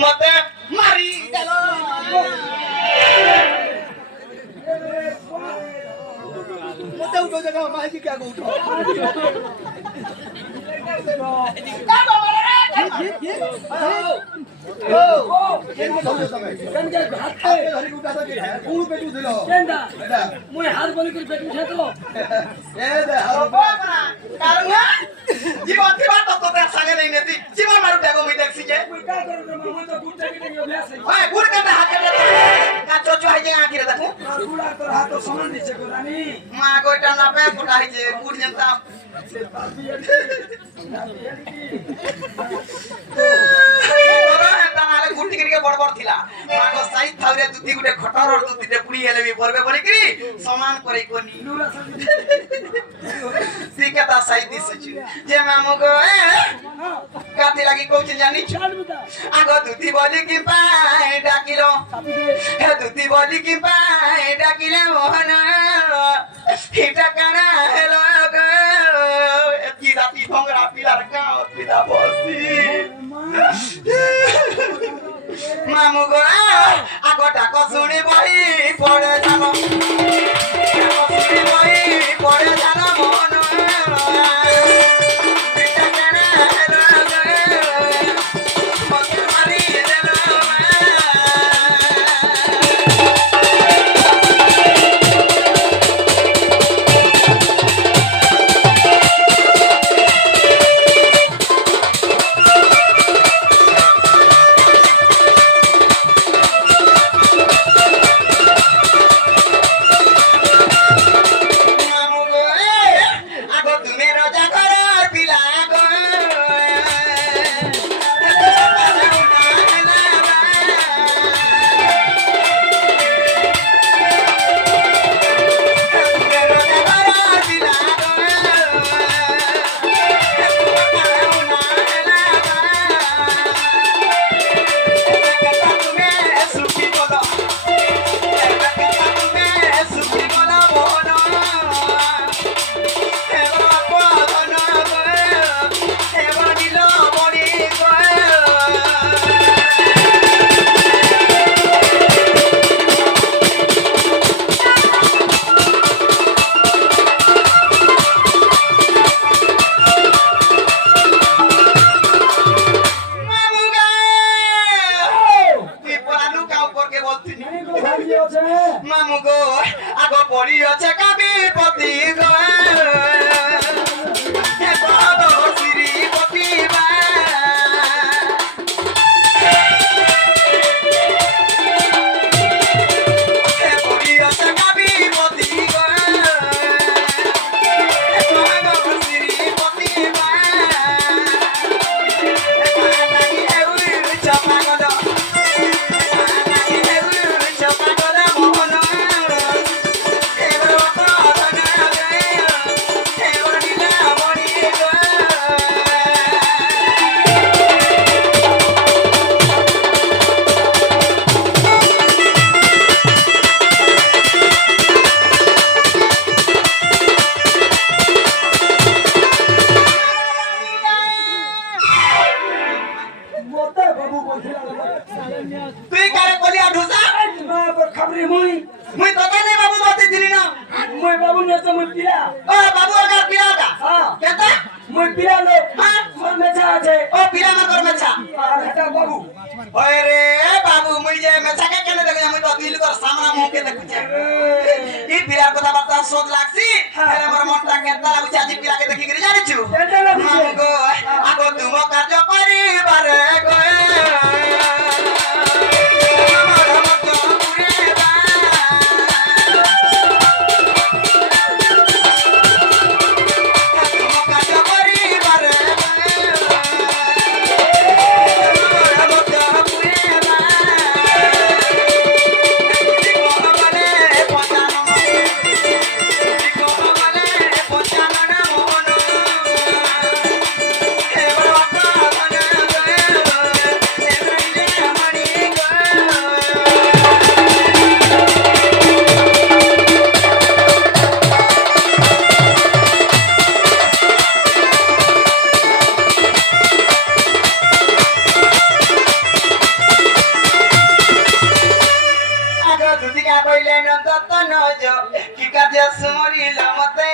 মতে মারি গেল মতে উঠো জায়গা মাইকি কে উঠো হাত বলি করে পেটু খেতো জীবন জীবন তো তোদের সঙ্গে নেই নেতি জীবন মারু দেখো মই দেখছি যে ওই গুড় কাটা হাতে কাচো চো হাইজে আকিরে দেখো মা কইটা না পে কোটা হাইজে গুড় জেনতাম বড় বড় থিলা মাগো সাইড থাউরে দুধি গুটে খটরর দুধিতে পুড়ি হেলে বি পড়বে বলি কি সমান করে কোনি সিকাতা সাইড দিছছি যে মামু গো কাতি লাগি কইছি জানিছ আগো দুধি বলি কি পাই ডাকিলো হে দুধি বলি কি পাই ডাকিলে মোহন হিটা কানা হেলো গো কি রাতি ভঙ্গরা পিলার গাও পিতা বসি মামু গো আগটা কসুনি বই পড়ে জানো কসুনি বই পড়ে জানো মন পিতা কেনা হেলো মতে মারি দেল মামু গো আগ পড়ি আছে কাবি পতি গো হে বাবা শ্রী পতি বা হে পড়ি আছে কাবি পতি গো হে বাবা শ্রী পতি বা হে লাগি এউরি চাপা গদ লাগি এউরি চাপা গদ মোহন তুই কারে কলিয়া ঢুসা খবরি মুই মুই তোকে নে বাবু মতে দিলি না মুই বাবু নেছে মুই পিলা ও বাবু আগার পিলাটা হ্যাঁ কেতা মুই পিলা লো হ্যাঁ মোর মেছা আছে ও পিলা মা কর মেছা আর এটা বাবু ওই রে বাবু মুই যে মেছাকে কেনে দেখে মুই তো দিল কর সামনা মুখে দেখুছে ই পিলার কথা বার্তা সোদ লাগছি এর আমার মনটা কেতা লাগুছে আজি পিলাকে দেখি গরি জানিছু এটা লাগুছে মামু গো আগো তুম কার্য করিবারে গো আমার মত পুরেবা তুম কার্য করিবারে আমার মত পুরেবা বলে পচানো বলে পচানো না মন দুদিকা কইলে নন্দত নজ কি কাজে সুমরিল মতে